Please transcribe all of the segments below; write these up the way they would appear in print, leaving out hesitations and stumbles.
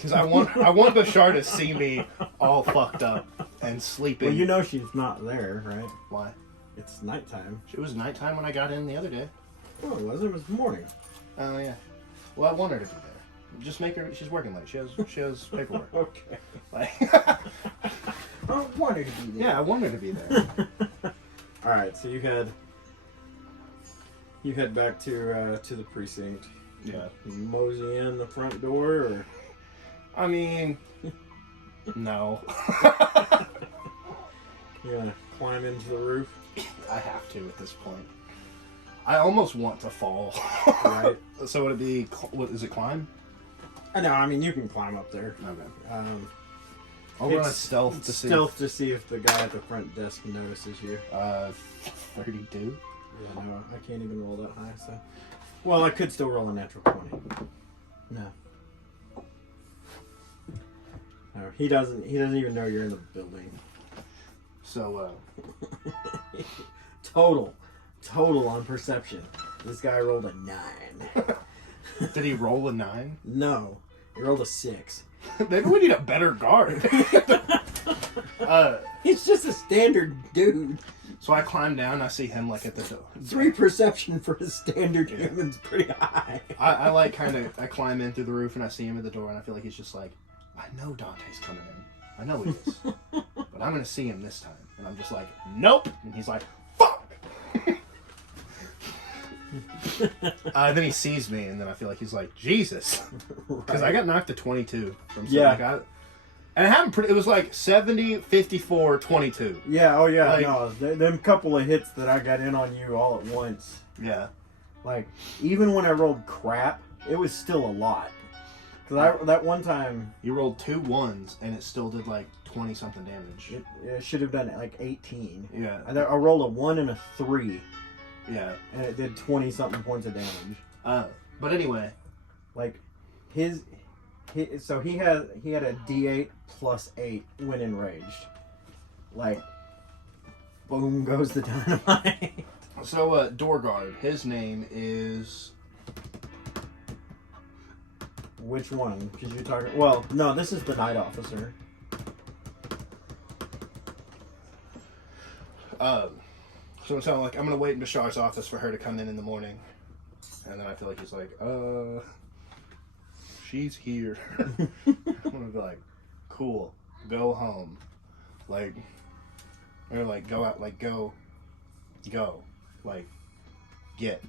Because I want Bashar to see me all fucked up and sleeping. Well, you know she's not there, right? Why? It's nighttime. It was nighttime when I got in the other day. Oh, it wasn't? It was morning. Oh, yeah. Well, I want her to be there. Just make her... She's working late. She has paperwork. Okay. Like, I want her to be there. yeah, I want her to be there. Alright, so you head back to the precinct. Yeah. You mosey in the front door, or... I mean... No. You gonna climb into the roof? I have to at this point. I almost want to fall. Right. So would it be... What, is it climb? No, I mean, you can climb up there. Okay. I'll run a stealth to see. Stealth to see if the guy at the front desk notices you. 32. Yeah, no, I can't even roll that high, so... Well, I could still roll a natural 20. No. No, he doesn't even know you're in the building. So, Total on perception. This guy rolled a 9. did he roll a 9? No, he rolled a 6. Maybe we need a better guard. He's just a standard dude. So I climb down, I see him like at the door. 3 perception for a standard human's pretty high. I climb in through the roof and I see him at the door and I feel like he's just like, I know Dante's coming in. I know he is. But I'm going to see him this time. And I'm just like, nope. And he's like, fuck. Then he sees me and then I feel like he's like, Jesus. Because I got knocked to 22. From and it happened it was like 70, 54, 22. Yeah, oh yeah, like, no. Them couple of hits that I got in on you all at once. Yeah. Like, even when I rolled crap, it was still a lot. Because that one time... You rolled 2 1s, and it still did like 20-something damage. It should have done like 18. Yeah. I rolled a 1 and a 3. Yeah. And it did 20-something points of damage. But anyway. Like, so he had a D8 plus 8 when enraged. Like, boom goes the dynamite. So, door guard, his name is... Which one? Because you're talking... Well, no, this is the night officer. So I'm telling like, I'm going to wait in Bashar's office for her to come in the morning. And then I feel like he's like, she's here. I'm going to be like, cool, go home. Like, or like, go out, like, go, like, get.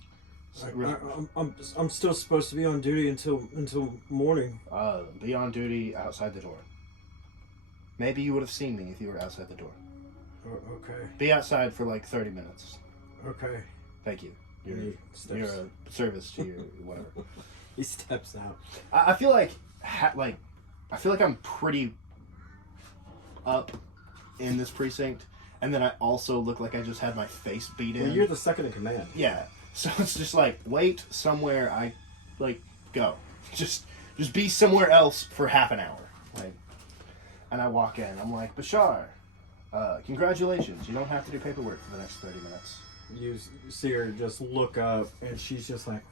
I'm still supposed to be on duty until morning. Be on duty outside the door. Maybe you would have seen me if you were outside the door. Okay. Be outside for like 30 minutes. Okay. Thank you. You're a service to your whatever. He steps out. I feel like I feel like I'm pretty up in this precinct, and then I also look like I just had my face beat in. Well, you're the second in command. Yeah. So it's just like, wait somewhere I, like, go. Just be somewhere else for half an hour. Like, and I walk in. I'm like, Bashar, congratulations. You don't have to do paperwork for the next 30 minutes. You see her just look up, and she's just like...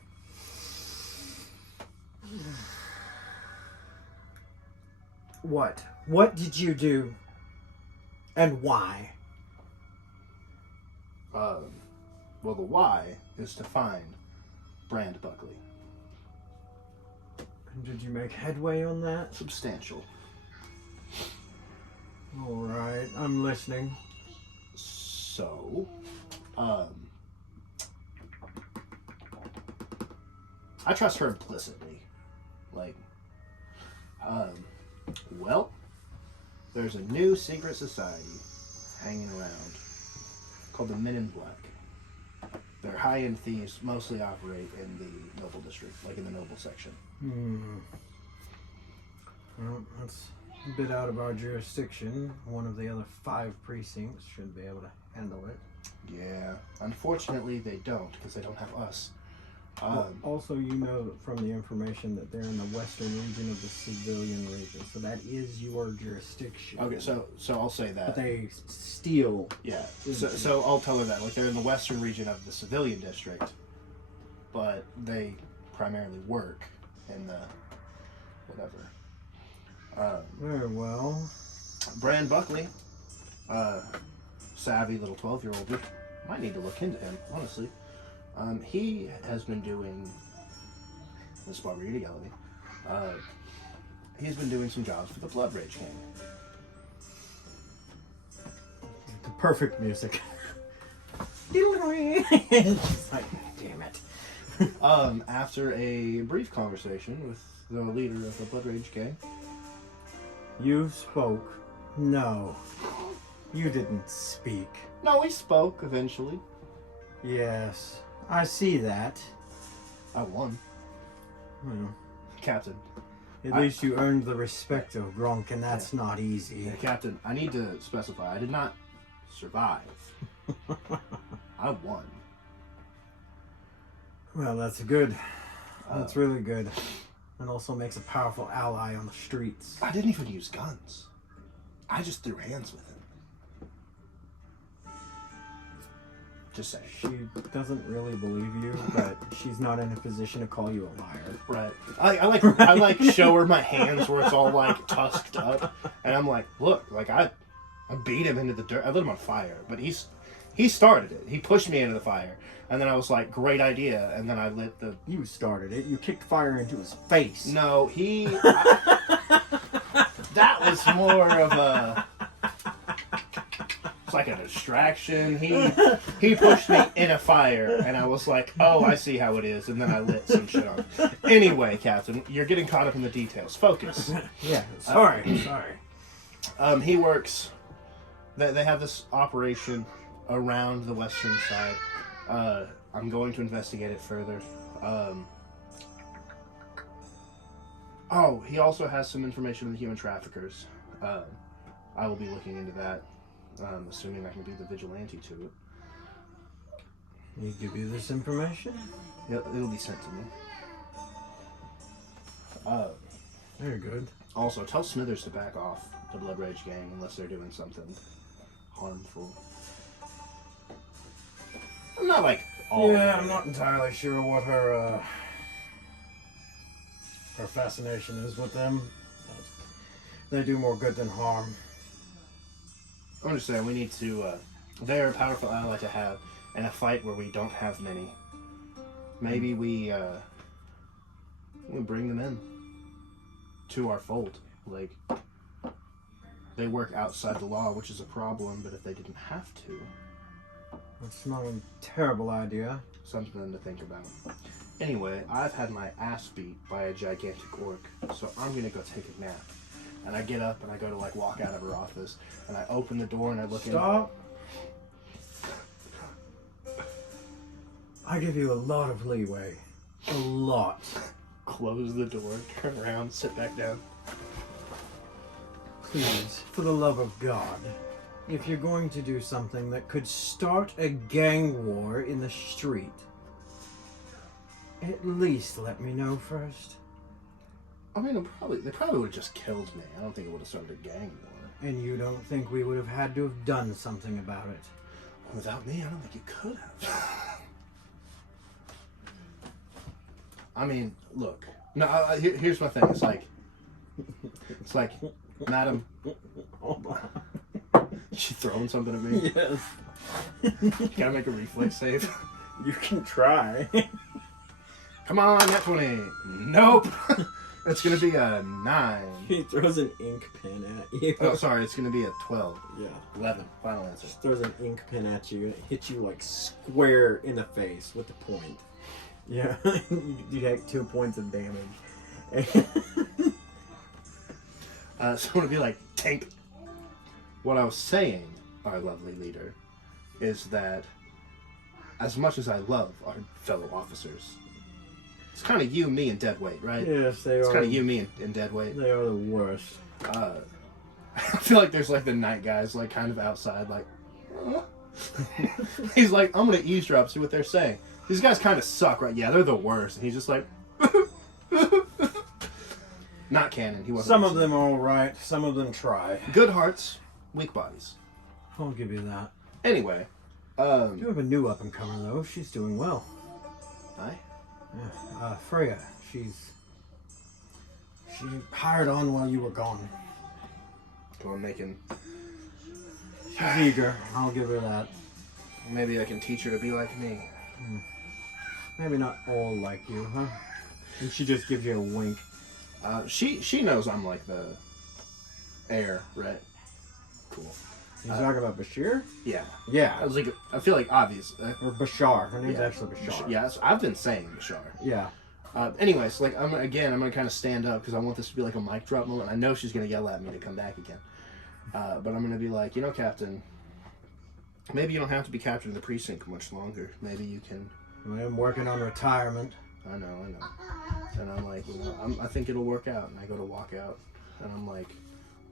What? What did you do? And why? Well, the why is to find Brand Buckley. And did you make headway on that? Substantial. Alright, I'm listening. So, I trust her implicitly. Like, well, there's a new secret society hanging around called the Men in Black. They're high-end thieves, mostly operate in the noble district, like in the noble section. Well, that's a bit out of our jurisdiction. One of the other 5 precincts should be able to handle it. Yeah, unfortunately they don't, because they don't have us. Also, you know from the information that they're in the western region of the civilian region, so that is your jurisdiction. Okay, so I'll say that. But they steal. Yeah, so I'll tell her that. Like, they're in the western region of the civilian district, but they primarily work in the whatever. Very well. Bran Buckley, savvy little 12-year-old. Might need to look into him, honestly. He has been doing. This is probably to yell at me. He's been doing some jobs for the Blood Rage Gang. The perfect music. It's like, damn it. After a brief conversation with the leader of the Blood Rage Gang. You spoke. No. You didn't speak. No, we spoke eventually. Yes. I see that. I won. Well, Captain. at least you earned the respect of Gronk, and that's not easy. Yeah, Captain, I need to specify, I did not survive. I won. Well, that's good. That's really good. It also makes a powerful ally on the streets. I didn't even use guns. I just threw hands with him. Just saying. She doesn't really believe you, but she's not in a position to call you a liar. Right. I like show her my hands where it's all like tusked up, and I'm like, look, like I beat him into the dirt. I lit him on fire, but he started it. He pushed me into the fire, and then I was like, great idea, and then I lit the. You started it. You kicked fire into his face. No, that was more of a. It's like a distraction. He pushed me in a fire, and I was like, oh, I see how it is, and then I lit some shit on. Anyway, Captain, you're getting caught up in the details. Focus. Yeah, sorry. He works. They have this operation around the western side. I'm going to investigate it further. He also has some information on the human traffickers. I will be looking into that. Assuming I can be the vigilante to it. He give you this information? It'll be sent to me. Very good. Also, tell Smithers to back off the Blood Rage Gang unless they're doing something harmful. I'm not like all. Yeah, I'm not entirely sure what her fascination is with them. They do more good than harm. I'm just saying, we need to, they're a powerful ally to have in a fight where we don't have many. Maybe we bring them in to our fold. Like, they work outside the law, which is a problem, but if they didn't have to... That's not a terrible idea. Something to think about. Anyway, I've had my ass beat by a gigantic orc, so I'm gonna go take a nap. And I get up and I go to like walk out of her office, and I open the door and I look in. Stop. I give you a lot of leeway. A lot. Close the door, turn around, sit back down. Please, for the love of God, if you're going to do something that could start a gang war in the street, at least let me know first. I mean, they probably would have just killed me. I don't think it would have started a gang war. And you don't think we would have had to have done something about it? Without me, I don't think you could have. I mean, look. No, here's my thing. It's like, madam. Is she throwing something at me? Yes. Gotta make a reflex save. You can try. Come on, net 20. Nope. It's gonna be a 9. He throws an ink pen at you. Oh, sorry, it's gonna be a 12. Yeah. 11. Final answer. Just throws an ink pen at you and it hits you like square in the face with the point. Yeah. You take 2 points of damage. So I'm gonna be like, tank. What I was saying, our lovely leader, is that as much as I love our fellow officers, it's kind of you, me, and deadweight, right? Yes, they are. It's kind of you, me, and deadweight. They are the worst. I feel like there's like the night guys, like kind of outside, like. He's like, I'm gonna eavesdrop, see what they're saying. These guys kind of suck, right? Yeah, they're the worst. And he's just like. Not canon. He wasn't. Some of them are all right. Some of them try. Good hearts, weak bodies. I'll give you that. Anyway, You have a new up and comer though. She's doing well. Aye. Yeah. Freya. She's She hired on while you were gone. Go on making. She's eager. I'll give her that. Maybe I can teach her to be like me. Maybe not all like you, huh? And she just gives you a wink. She knows I'm like the heir, right? Cool. You talking about Bashir? Yeah. Yeah. I feel like obvious. Or Bashar. Her name's Yeah. actually Bashar. Yeah, I've been saying Bashar. Yeah. Anyways, like I'm gonna kind of stand up because I want this to be like a mic drop moment. I know she's gonna yell at me to come back again, but I'm gonna be like, Captain, maybe you don't have to be captain of the precinct much longer. Maybe you can. I'm working on retirement. I know. And I'm like, I think it'll work out. And I go to walk out, and I'm like,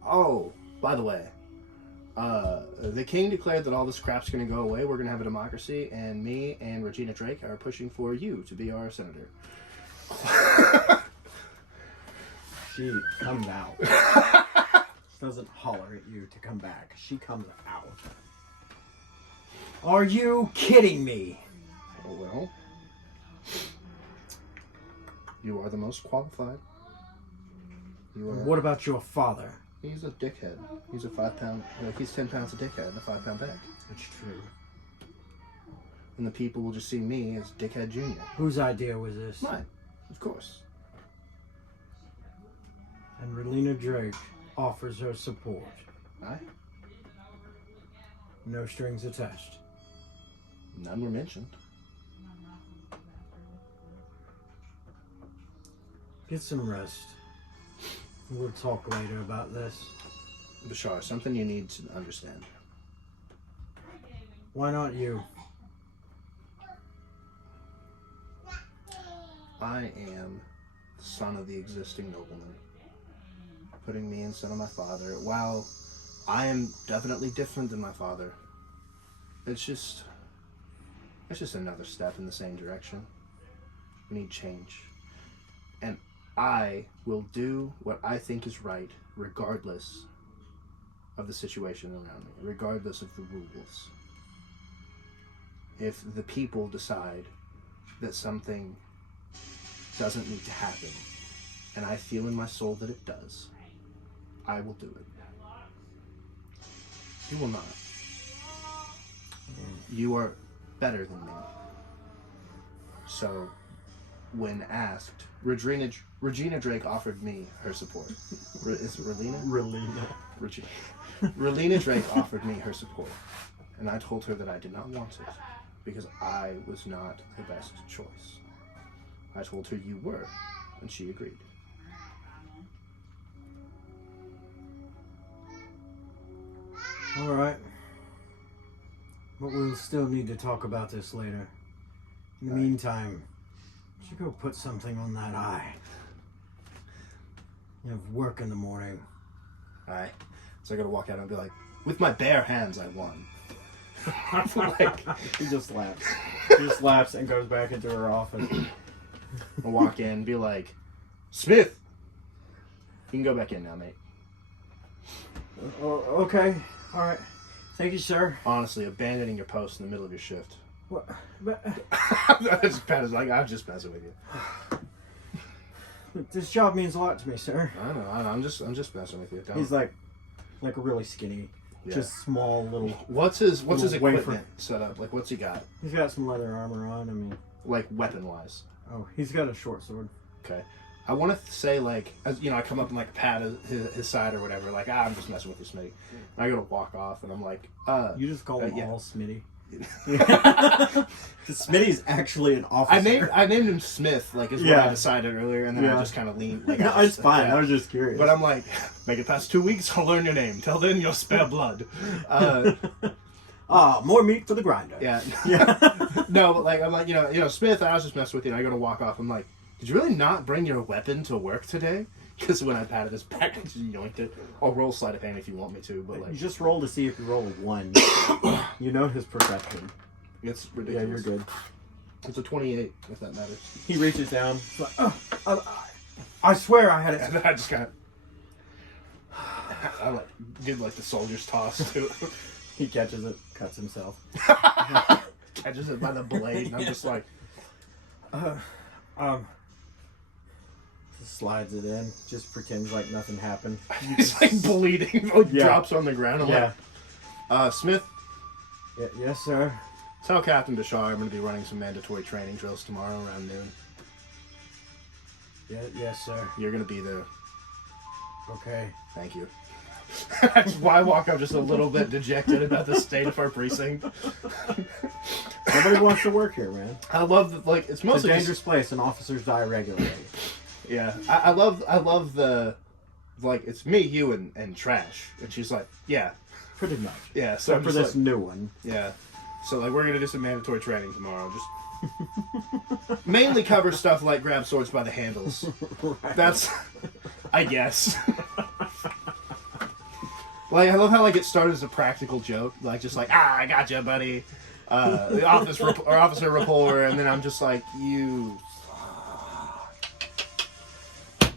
oh, by the way, the king declared that all this crap's gonna go away. We're gonna have a democracy, and me and Regina Drake are pushing for you to be our senator. She comes out. She doesn't holler at you to come back. She comes out. Are you kidding me? Oh, well, you are the most qualified. You are. What about your father? He's a dickhead. He's a 5 pound. He's 10 pounds of dickhead in a 5 pound bag. That's true. And the people will just see me as Dickhead Jr. Whose idea was this? Mine, of course. And Relina Drake offers her support. Aye. No strings attached. None were mentioned. Get some rest. We'll talk later about this. Bashar, something you need to understand. Why not you? I am the son of the existing nobleman. Putting me instead of my father. While I am definitely different than my father, it's just another step in the same direction. We need change. And I will do what I think is right, regardless of the situation around me, regardless of the rules. If the people decide that something doesn't need to happen, and I feel in my soul that it does, I will do it. You will not. You are better than me. So, when asked, Regina Drake offered me her support. Is it Relina? Relina. Relina Drake offered me her support, and I told her that I did not want it because I was not the best choice. I told her you were, and she agreed. All right. But we'll still need to talk about this later. In the meantime, you should go put something on that eye. You have work in the morning. Aye. So I gotta walk out and be like, with my bare hands, I won. Like, He just laughs. He just laughs and goes back into her office. I'll walk in and be like, Smith! You can go back in now, mate. Okay. All right. Thank you, sir. Honestly, abandoning your post in the middle of your shift. What? But, I'm just messing with you. this job means a lot to me, sir. I know. I'm just messing with you. Don't. He's like really skinny, Yeah. just small little. What's his equipment wafer. set up? Like, what's he got? He's got some leather armor on. I mean, Like, weapon-wise. oh, he's got a short sword. Okay. I want to say, like, as I come up and, like, pat his side or whatever. Like, I'm just messing with you, Smitty. And I go to walk off, and I'm like, You just call him yeah. all Smitty. Smitty's actually an officer. I named him Smith, like, is what I decided earlier, and then I just kind of leaned. Like, No, it's fine. Yeah. I was just curious. But I'm like, make it past 2 weeks, I'll learn your name. Till then, you'll spare blood. More meat for the grinder. Yeah. Yeah. No, but like, I'm like, Smith, I was just messing with you. And I go to walk off. I'm like, did you really not bring your weapon to work today? Because when I patted his back, I just yoinked it. I'll roll sleight of hand if you want me to, but like, You just roll to see if you roll a 1. You know his perception. it's ridiculous. Yeah, you're good. It's a 28, if that matters. He reaches down. Like, I swear I had it. And then I just kind of, I like did like the soldier's toss too. He catches it, cuts himself. Catches it by the blade, and I'm just like, slides it in. Just pretends like nothing happened. He's like bleeding. Drops on the ground. I'm like, Smith. Yeah, yes, sir. Tell Captain Bashar I'm going to be running some mandatory training drills tomorrow around noon. Yeah, yes, sir. You're going to be there. Okay. Thank you. That's why I walk up just a little bit dejected about the state of our precinct. Nobody wants to work here, man. I love the, like, it's mostly a dangerous place and officers die regularly. Yeah. I love the, like, it's me, you, and Trash. And she's like, yeah. Pretty much. Yeah, so except for this new one. Yeah. So, like, we're going to do some mandatory training tomorrow. Just mainly cover stuff like grab swords by the handles. Right. That's, I guess. Like, I love how, like, it started as a practical joke. Like, just like, I gotcha, buddy. The officer rapport. And then I'm just like, you...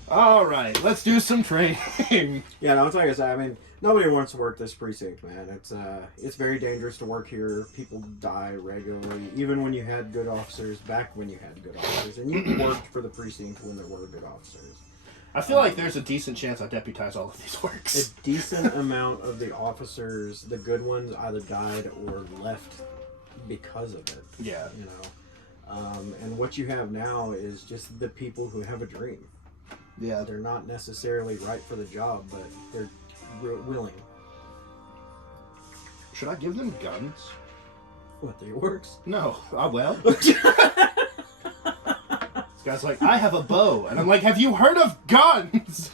All right, let's do some training. Yeah, no, it's like I said, I mean, nobody wants to work this precinct, man. It's very dangerous to work here. People die regularly, even when you had good officers, back when you had good officers. And you worked for the precinct when there were good officers. I feel like there's a decent chance I deputize all of these orcs. A decent amount of the officers, the good ones, either died or left because of it. Yeah. You know? And what you have now is just the people who have a dream. Yeah. They're not necessarily right for the job, but they're willing. Should I give them guns? What, the orcs? No. I will. This guy's like, I have a bow. And I'm like, have you heard of guns?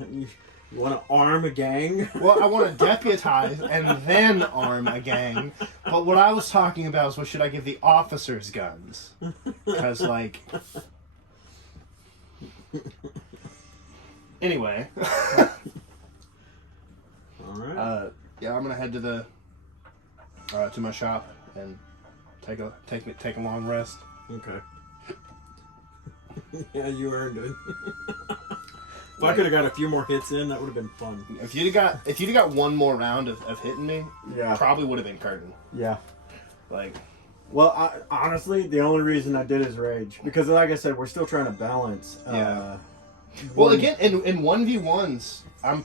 You want to arm a gang? Well, I want to deputize and then arm a gang. But what I was talking about is, what should I give the officers guns? Because, like... Anyway. Alright. Yeah, I'm going to head to the... to my shop and take a long rest. Okay. Yeah, you earned it. If I could have got a few more hits in, that would have been fun. If you'd have got one more round of hitting me, yeah, probably would have been curtain. Yeah. Like, well, honestly, the only reason I did is rage, because like I said, we're still trying to balance. Yeah. Well, again, in 1v1s, I'm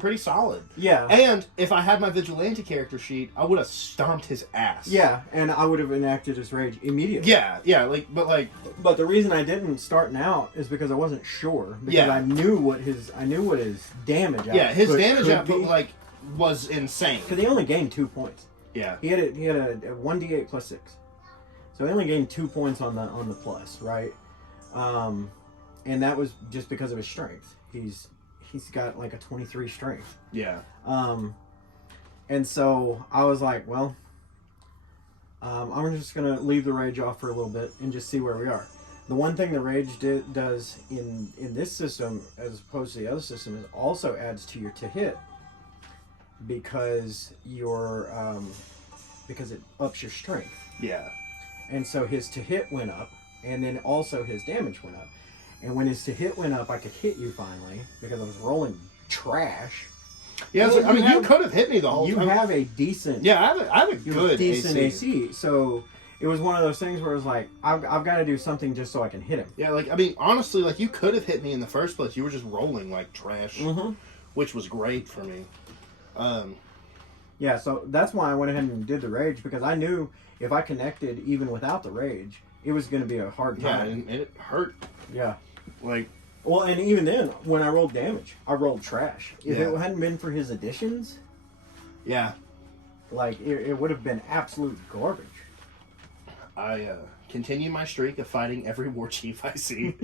pretty solid. Yeah. And if I had my vigilante character sheet, I would have stomped his ass. Yeah, and I would have enacted his rage immediately. Yeah, but the reason I didn't starting out is because I wasn't sure. Because I knew what his damage. Yeah, his damage output was insane. Because he only gained 2 points. Yeah. He had a 1d8 plus 6, so he only gained 2 points on the plus, right? And that was just because of his strength. He's got like a 23 strength. Yeah. And so I was like, well, I'm just gonna leave the rage off for a little bit and just see where we are. The one thing the rage does in this system, as opposed to the other system, is also adds to your to hit, because because it ups your strength. Yeah. And so his to hit went up, and then also his damage went up. And when his to hit went up, I could hit you finally, because I was rolling trash. Yeah, well, I mean, you could have hit me the whole time. You have a decent... Yeah, I have a good decent AC. So it was one of those things where it was like, I've got to do something just so I can hit him. Yeah, like, I mean, honestly, like, you could have hit me in the first place. You were just rolling like trash, which was great for me. Yeah, so that's why I went ahead and did the rage, because I knew if I connected even without the rage, it was going to be a hard time. Yeah, and it hurt. Yeah. Like... Well, and even then, when I rolled damage, I rolled trash. If it hadn't been for his additions... Yeah. Like, it would have been absolute garbage. I continue my streak of fighting every war chief I see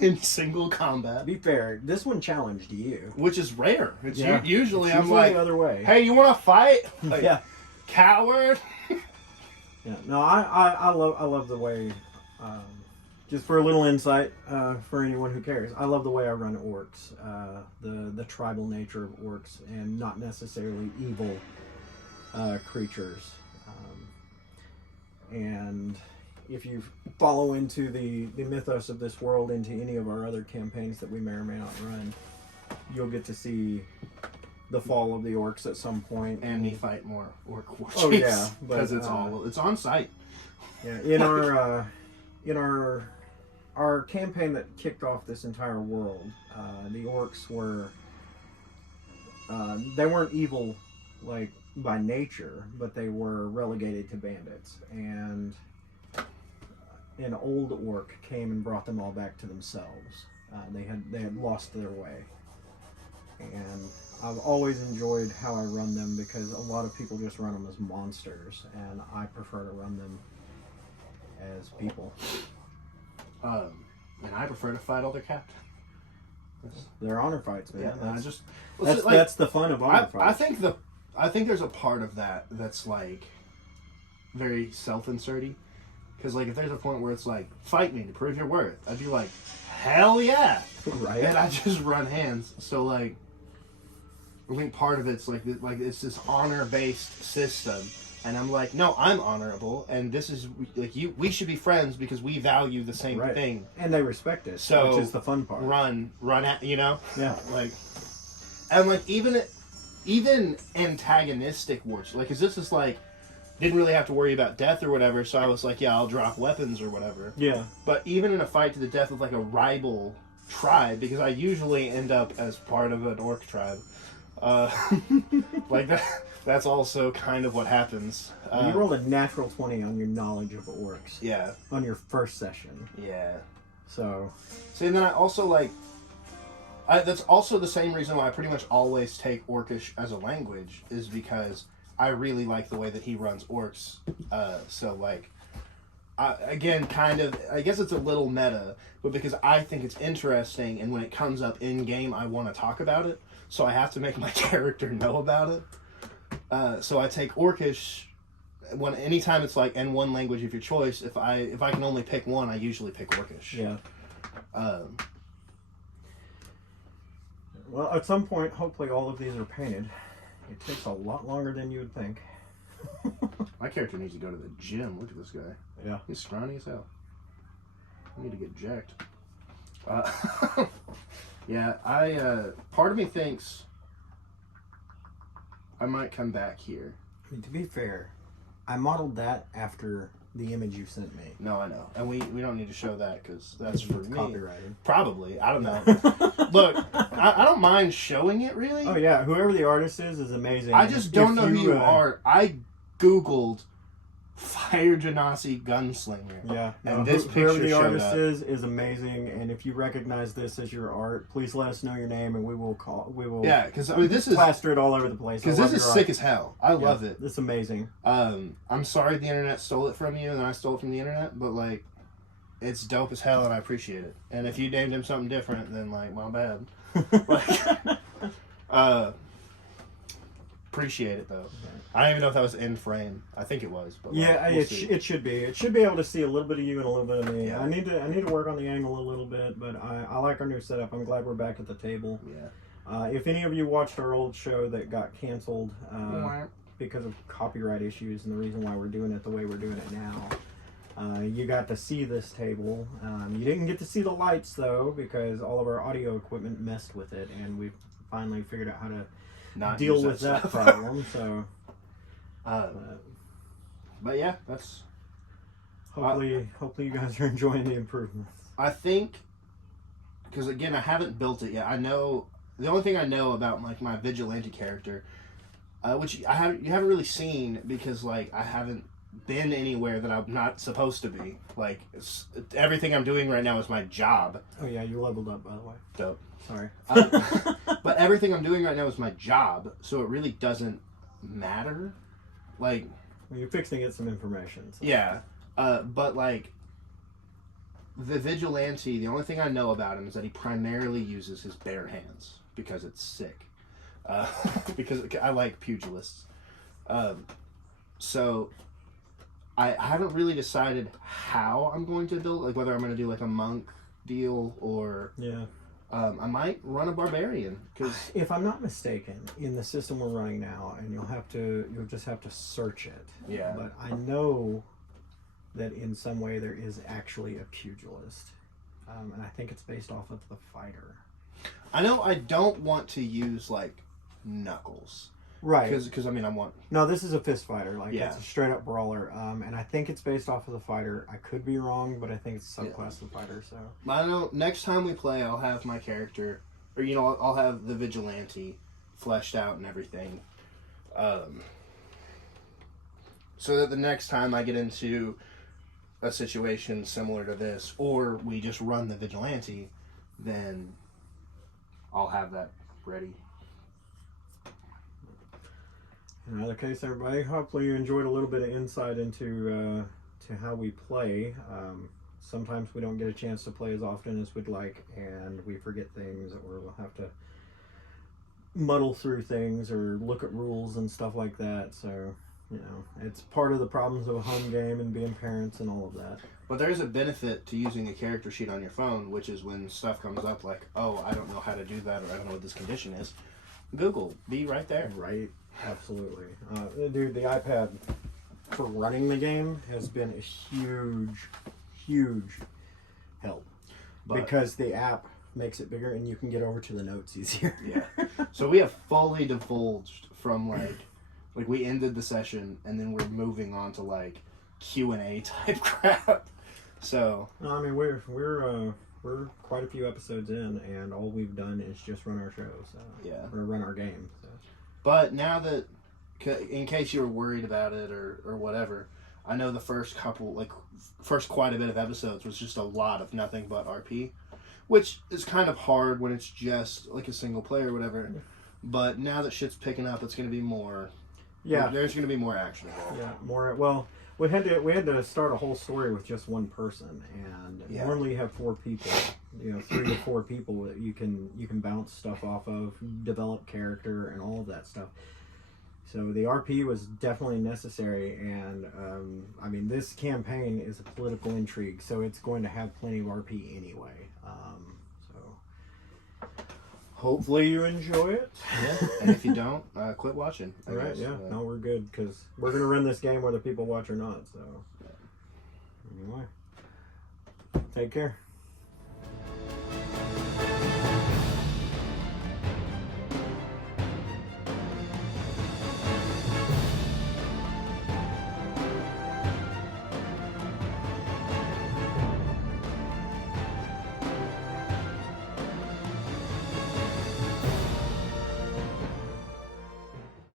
in single combat. To be fair, this one challenged you. Which is rare. It's usually it's usually I'm like, the other way. Hey, you want to fight? Like, yeah. Coward. Yeah. No, I love the way... just for a little insight, for anyone who cares, I love the way I run orcs. The tribal nature of orcs, and not necessarily evil creatures. And if you follow into the mythos of this world, into any of our other campaigns that we may or may not run, you'll get to see the fall of the orcs at some point. And we fight more orc war chiefs. Oh yeah, because it's on site. Yeah, in our our campaign that kicked off this entire world, the orcs were they weren't evil like by nature, but they were relegated to bandits, and an old orc came and brought them all back to themselves. They had lost their way, and I've always enjoyed how I run them because a lot of people just run them as monsters, and I prefer to run them as people. And I prefer to fight all their captains. They're honor fights, man. Yeah, That's the fun of honor fights. I think there's a part of that that's like very self-inserty. Because like if there's a point where it's like, fight me to prove your worth, I'd be like, hell yeah, right? And I just run hands. So like, I think part of it's like it's this honor-based system, and I'm like, no, I'm honorable, and this is like we should be friends because we value the same thing, and they respect it. So which is the fun part. Run at Yeah. Like, and like even antagonistic wars, like, 'cause this is like. Didn't really have to worry about death or whatever, so I was like, yeah, I'll drop weapons or whatever. Yeah. But even in a fight to the death with like a rival tribe, because I usually end up as part of an orc tribe, like that's also kind of what happens. You rolled a natural 20 on your knowledge of orcs. Yeah. On your first session. Yeah. So. See, and then I also like. That's also the same reason why I pretty much always take Orcish as a language, is because I really like the way that he runs orcs. So like, again, kind of, I guess it's a little meta, but because I think it's interesting, and when it comes up in game, I want to talk about it. So I have to make my character know about it. So I take Orcish anytime it's like in one language of your choice. If I can only pick one, I usually pick Orcish. Yeah. Well, at some point, hopefully, all of these are painted. It takes a lot longer than you would think. My character needs to go to the gym. Look at this guy. Yeah. He's scrawny as hell. I need to get jacked. Yeah, part of me thinks I might come back here. I mean, to be fair, I modeled that after the image you sent me. No, I know. And we don't need to show that because that's for me. Copyrighted. Probably. I don't know. Look, I don't mind showing it, really. Oh, yeah. Whoever the artist is amazing. I just don't know who you are. I Googled Fire Genasi Gunslinger. Yeah. And this picture whoever the showed artist up. is amazing. And if you recognize this as your art, please let us know your name and we will Yeah, because I mean, this is plaster it all over the place. Because this is sick as hell. I love it. It's amazing. I'm sorry the internet stole it from you and I stole it from the internet, but like, it's dope as hell and I appreciate it. And if you named him something different, then like, my bad. Like, appreciate it though. I don't even know if that was in frame. I think it was. But yeah, we'll it should be. It should be able to see a little bit of you and a little bit of me. Yeah. I need to work on the angle a little bit, but I like our new setup. I'm glad we're back at the table. Yeah. If any of you watched our old show that got canceled because of copyright issues and the reason why we're doing it the way we're doing it now, you got to see this table. You didn't get to see the lights though because all of our audio equipment messed with it, and we've finally figured out how to Not deal with that problem. So. But yeah, that's hopefully you guys are enjoying the improvements. I think because again I haven't built it yet. I know the only thing I know about like my vigilante character, which you haven't really seen because like I haven't been anywhere that I'm not supposed to be. Like everything I'm doing right now is my job. Oh yeah, you leveled up by the way. Dope. Sorry. But everything I'm doing right now is my job, so it really doesn't matter. Like, well, you're fixing to get some information. So. Yeah, but like the vigilante, the only thing I know about him is that he primarily uses his bare hands because it's sick. Because I like pugilists. So I haven't really decided how I'm going to build, like whether I'm going to do like a monk deal or I might run a barbarian because if I'm not mistaken, in the system we're running now, and you'll just have to search it. Yeah. But I know that in some way there is actually a pugilist, and I think it's based off of the fighter. I know I don't want to use like knuckles Right. Because I mean, I want. No, this is a fist fighter. Like, Yeah. it's a straight up brawler. And I think it's based off of the fighter. I could be wrong, but I think it's a subclass of the fighter. So I know next time we play, I'll have my character, or I'll have the vigilante fleshed out and everything, so that the next time I get into a situation similar to this, or we just run the vigilante, then I'll have that ready. in either case, everybody, hopefully you enjoyed a little bit of insight into to how we play. Sometimes we don't get a chance to play as often as we'd like, and we forget things, or we'll have to muddle through things or look at rules and stuff like that. So, it's part of the problems of a home game and being parents and all of that. But there is a benefit to using a character sheet on your phone, which is when stuff comes up like, oh, I don't know how to do that, or I don't know what this condition is. Google, be right there. Right, absolutely. Dude, the iPad for running the game has been a huge help. Because the app makes it bigger and you can get over to the notes easier. Yeah. So we have fully divulged from like we ended the session and then we're moving on to like Q&A type crap. So no, I mean we're quite a few episodes in, and all we've done is just run our show. So yeah, or run our game. So. But now that, in case you were worried about it or whatever, I know the first quite a bit of episodes was just a lot of nothing but RP, which is kind of hard when it's just like a single player or whatever. But now that shit's picking up, it's going to be more. Yeah, there's going to be more action involved. Yeah, more. Well, we had to start a whole story with just one person, and normally you have 4 people. 3 to 4 people that you can bounce stuff off of, develop character, and all of that stuff. So the RP was definitely necessary, and I mean, this campaign is a political intrigue, so it's going to have plenty of RP anyway. So hopefully you enjoy it. Yeah, and if you don't, quit watching. I guess. Yeah. No, we're good, because we're going to run this game whether people watch or not. So anyway, take care.